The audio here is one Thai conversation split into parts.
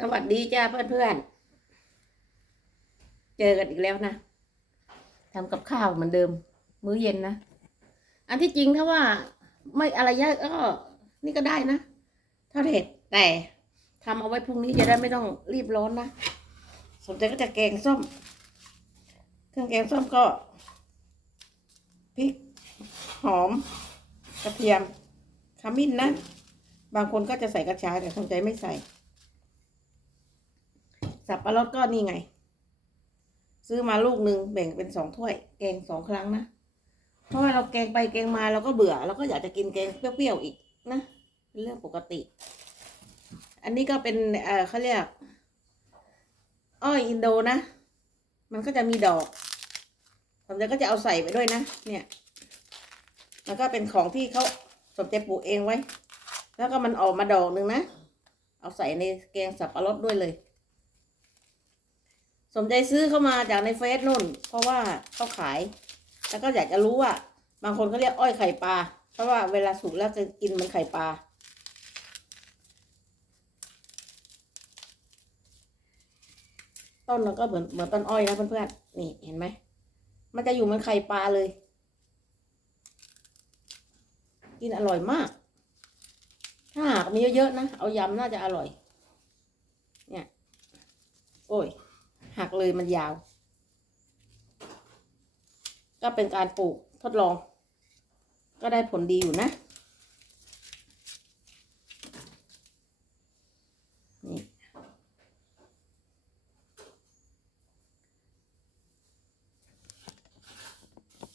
สวัสดีจ้าเพื่อนๆเจอกันอีกแล้วนะทำกับข้าวเหมือนเดิม มื้อเย็นนะ อันที่จริงถ้าว่าไม่อะไรเยอะก็นี่ก็ได้นะทอดเห็ดแต่ทำเอาไว้พรุ่งนี้จะได้ไม่ต้องรีบร้อนนะสนใจก็จะแกงส้ม เครื่องแกงส้มก็พริกหอม กระเทียมขมิ้นนะ บางคนก็จะใส่กระชายแต่สนใจไม่ใส่ สับปะรดก็นี่ไง ซื้อมาลูกหนึ่งแบ่งเป็นสองถ้วย แกงสองครั้งนะ เพราะว่าเราแกงไปแกงมาเราก็เบื่อเราก็อยากจะกินแกงเปรี้ยวๆอีกนะเป็นเรื่องปกติ อันนี้ก็เป็นเออเขาเรียกอ้อยอินโดนะ มันก็จะมีดอกสมใจก็จะเอาใส่ไปด้วยนะ เนี่ย แล้วก็เป็นของที่เขาสมใจปลูกเองไว้ แล้วก็มันออกมาดอกหนึ่งนะ เอาใส่ในแกงสับปะรดด้วยเลย สมใจซื้อเข้ามาจากในเฟซนู่น เพราะว่าเขาขาย แล้วก็อยากจะรู้ว่า บางคนเขาเรียกอ้อยไข่ปลา เพราะว่าเวลาสุกแล้วจะกินมันไข่ปลา ต้นมันก็เหมือนเหมือนต้นอ้อยนะเพื่อนๆ นี่เห็นไหม มันจะอยู่เหมันไข่ปลาเลย กินอร่อยมาก ถ้าหากมีเยอะๆนะ เอายำน่าจะอร่อย เนี่ย โอ้ย หักเลยมันยาว ก็เป็นการปลูกทดลอง ก็ได้ผลดีอยู่นะ นี่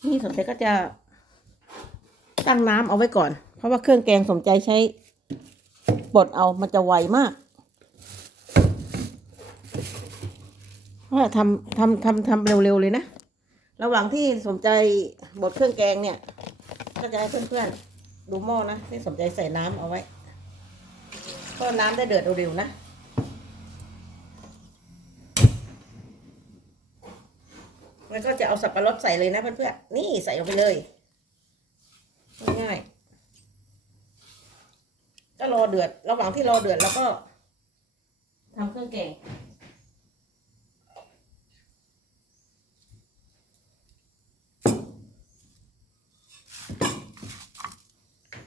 นี่สนใจก็จะตั้งน้ำเอาไว้ก่อน เพราะว่าเครื่องแกงสมใจใช้บดเอามันจะไวมาก เพราะ ว่าทำทำทำทำเร็วๆเลยนะ ระหว่างที่สมใจบดเครื่องแกงเนี่ย ก็จะให้เพื่อนๆดูหม้อนะที่สมใจใส่น้ำเอาไว้ก็น้ำได้เดือดเร็วๆนะแล้วก็จะเอาสับปะรดใส่เลยนะเพื่อนๆ นี่ใส่ลงไปเลย ง่ายๆก็รอเดือด ระหว่างที่รอเดือดแล้วก็ทำเครื่องแกง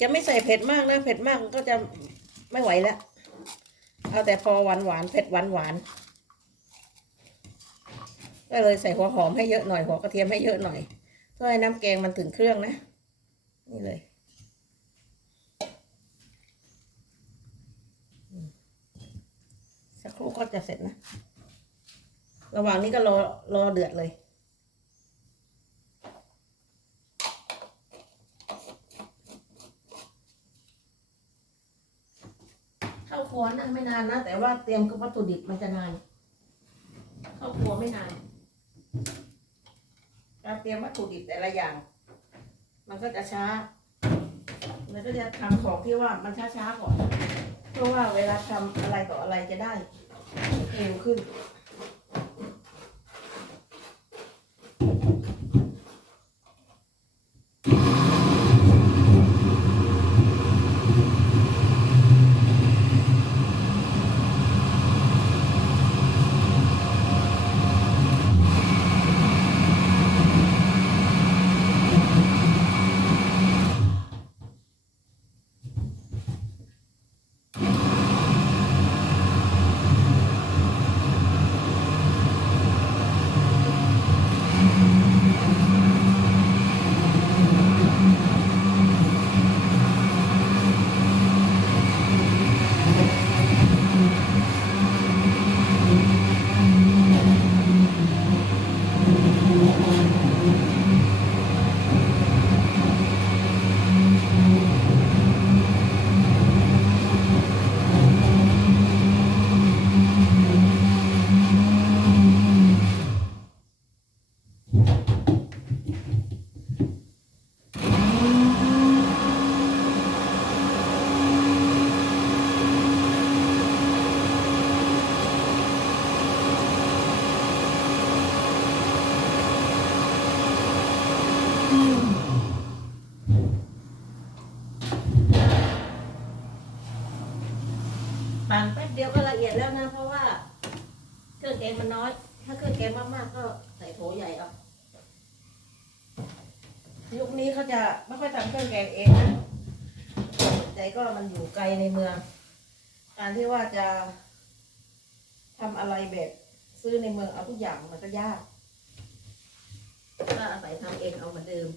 จะไม่ใส่เผ็ดมากนะเผ็ดมากก็จะไม่ไหวแล้ว เอาแต่พอหวานหวานเผ็ดหวานหวานก็เลยใส่หัวหอมให้เยอะหน่อยหัวกระเทียมให้เยอะหน่อยเพื่อให้น้ำแกงมันถึงเครื่องนะ นี่เลยสักครู่ก็จะเสร็จนะ ระหว่างนี้ก็รอรอเดือดเลย เข้าครัวนั่งไม่นานนะ แต่ว่าเตรียมกับวัตถุดิบมันจะนานเข้าครัวไม่นานการเตรียมวัตถุดิบแต่ละอย่าง มันก็จะช้ามันก็จะทำของที่ว่ามันช้าๆก่อน เพราะว่าเวลาทำอะไรต่ออะไรจะได้เร็วขึ้น แล้วนะเพราะว่า เครื่องแกงมันน้อย ถ้าเครื่องแกงมากๆก็ใส่โถใหญ่เอายุคนี้เขาจะไม่ค่อยทำเครื่องแกงเองนะใจก็มันอยู่ไกลในเมือง การที่ว่าจะทำอะไรแบบซื้อในเมืองเอาทุกอย่างมันก็ยากก็อาศัยทำเองเอาเหมือนเดิม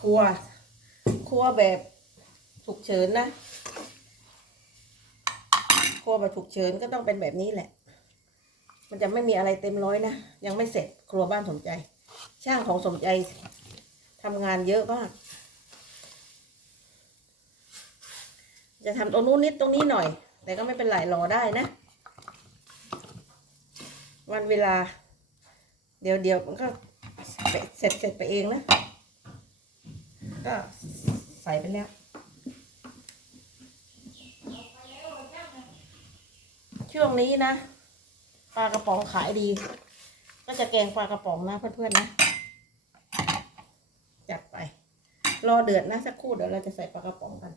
ครัว ครัวแบบฉุกเฉินนะครัวแบบฉุกเฉินก็ต้องเป็นแบบนี้แหละ มันจะไม่มีอะไรเต็มร้อยนะ ยังไม่เสร็จครัวบ้านสมใจ ช่างของสมใจทำงานเยอะมากจะทำตรงนู้นนิดตรงนี้หน่อย แต่ก็ไม่เป็นไรรอได้นะ วันเวลา เดี๋ยวเดี๋ยวมันก็เสร็จเสร็จไปเองนะ ก็ ส่ไปแล้ว ช่วงนี้นะปลากระป๋องขายดี ก็จะแกงปลากระป๋องนะเพื่อนๆนะ จัดไป รอเดือดนะสักครู่เดี๋ยวเราจะใส่ปลากระป๋องกัน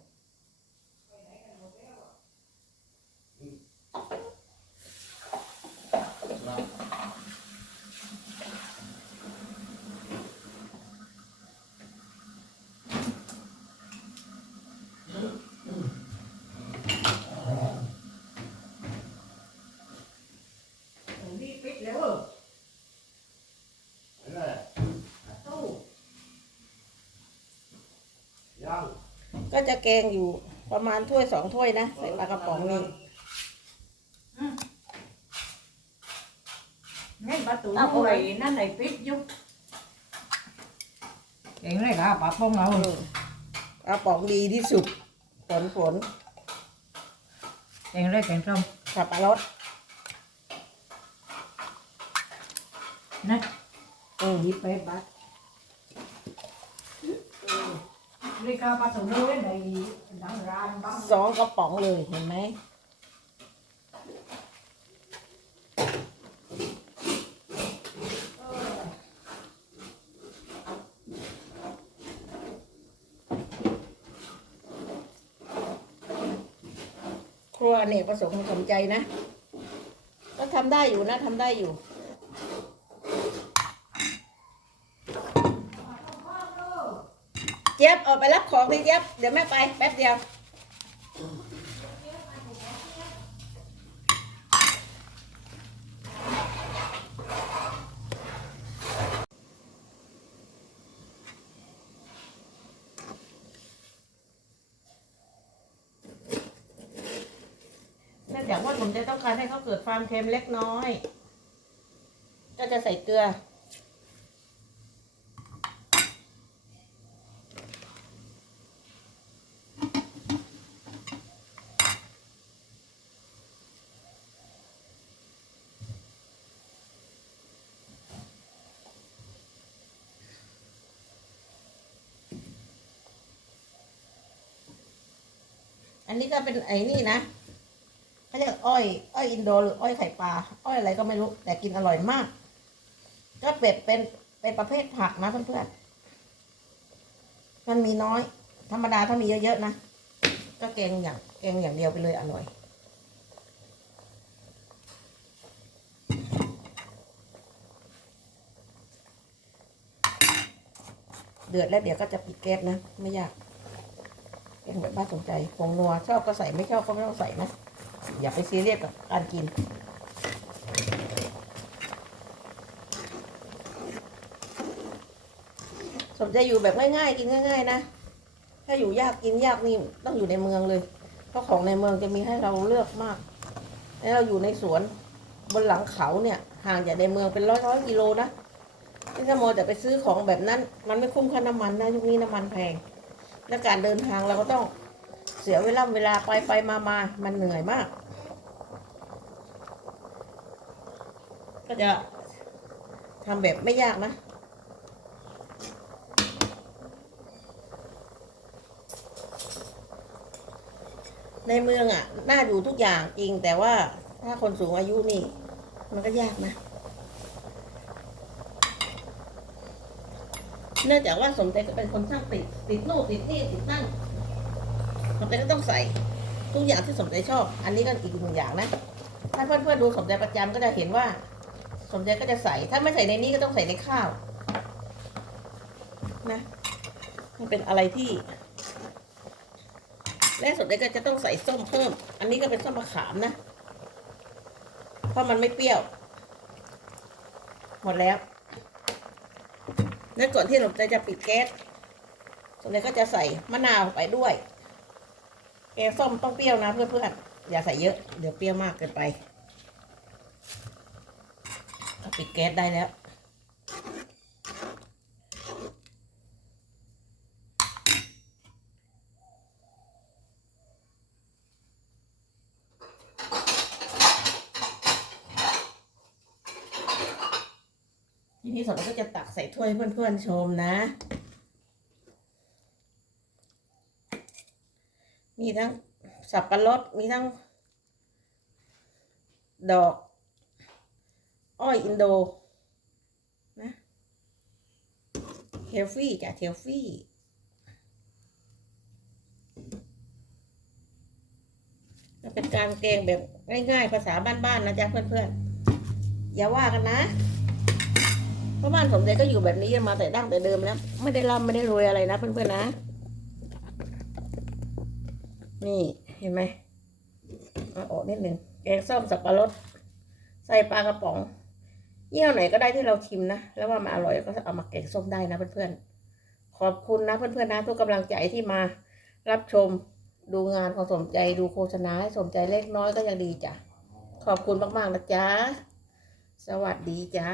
ปิดแล้วเหรอตู้ ยัง ก็จะแกงอยู่ประมาณถ้วยสองถ้วยนะใส่ปลากระป๋องนี่ ngay bà tụi À, nó cô này nó này biết giúp chuyện này cả bà phong เอ nào อปลากระป๋องดีที่สุดฝนฝน chuyện đây chuyện trong สับปะร ด nè อืม dịp bè bà đi ca bà tụi nó này đang ra băng สองกระป๋องเลยเห็นไหมครัวเนี่ยประสงค์ของสมใจนะ ก็ทำได้อยู่นะทำได้อยู่ เจี๊ยบออกไปรับของดิเจี๊ยบเดี๋ยวแม่ไปแป๊บเดียวเนื่องจากว่าผมจะต้องการให้เขาเกิดความเค็มเล็กน้อย ก็จะใส่เกลือ อันนี้ก็เป็นไอ้นี่นะเขาเรียกอ้อยอ้อยอินโดหรืออ้อยไข่ปลาอ้อยอะไรก็ไม่รู้ แต่กินอร่อยมาก ก็เป็ดเป็นเป็นประเภทผักนะเพื่อนๆมันมีน้อย ธรรมดาถ้ามีเยอะๆนะก็แกงอย่างแกงอย่างเดียวไปเลยอร่อยเดือดแล้วเดี๋ยวก็จะปิดแก๊สนะ ไม่ยาก เป็นแบบบ้านสนใจผงนัวชอบก็ใส่ไม่ชอบก็ไม่ต้องใส่นะ อย่าไปซีเรียสกับการกินสมใจอยู่แบบง่ายๆ กินง่าย ๆ นะ ถ้าอยู่ยากกินยากนี่ต้องอยู่ในเมืองเลย เพราะของในเมืองจะมีให้เราเลือกมากแล้วเราอยู่ในสวนบนหลังเขาเนี่ย ห่างจากในเมืองเป็นร้อยร้อยๆกิโลนะนี่ถ้าโมวแต่ไปซื้อของแบบนั้น มันไม่คุ้มค่าน้ำมันนะยุคนี้น้ำมันแพง และการเดินทางเราก็ต้องเสียเวลาเวลาไปไปมามามันเหนื่อยมาก ก็จะทำแบบไม่ยากนะในเมืองอะ น่าอยู่ทุกอย่างจริงแต่ว่าถ้าคนสูงอายุนี่ มันก็ยากนะ เนื่องจากว่าสมใจก็เป็นคนช่างติดติดโน่นติดนี่ติดนั่นสมใจก็ต้องใส่ทุกอย่างที่สมใจชอบ อันนี้ก็อีกหนึ่งอย่างนะ ถ้าเพื่อนๆดูสมใจประจำก็จะเห็นว่า สมใจก็จะใส่ ถ้าไม่ใส่ในนี้ก็ต้องใส่ในข้าว นะ มันเป็นอะไรที่และสมใจก็จะต้องใส่ส้มเพิ่ม อันนี้ก็เป็นส้มมะขามนะ เพราะมันไม่เปรี้ยว หมดแล้ว แล้วก่อนที่เราจจะปิดแก๊สสมใจก็จะใส่มะนาวไปด้วย แกงส้มต้องเปรี้ยวนะเพื่อนๆอย่าใส่เยอะ เดี๋ยวเปรี้ยวมากเกินไปปิดแก๊สได้แล้ว ทีนี้สมก็จะตักใส่ถ้วยเพื่อนๆชมนะ มีทั้งสับปะรดมีทั้ง ดอก อ้อยอินโดนะเทลฟี่จ้ะเทลฟี่เป็นการแกงแบบง่ายๆ ภาษาบ้านๆนะจ๊ะเพื่อนๆ อย่าว่ากันนะ เพราะบ้านสมเด็จก็อยู่แบบนี้มาแต่ดั้งแต่เดิมแล้ว ไม่ได้ร่ำไม่ได้รวยอะไรนะเพื่อนๆนะ นี่เห็นไหมเอาออกนิดหนึ่งแกงส้มสับปะรดใส่ปลากระป๋องเยี่ยวไหนก็ได้ที่เราชิมนะ แล้วว่ามันอร่อยก็เอามาแกงส้มได้นะเพื่อนๆ ขอบคุณนะเพื่อนๆนะทุกกำลังใจที่มารับชมดูงานของสมใจดูโฆษณาให้สมใจเล็กน้อยก็ยังดีจ้ะ ขอบคุณมากๆนะจ๊ะ สวัสดีจ้า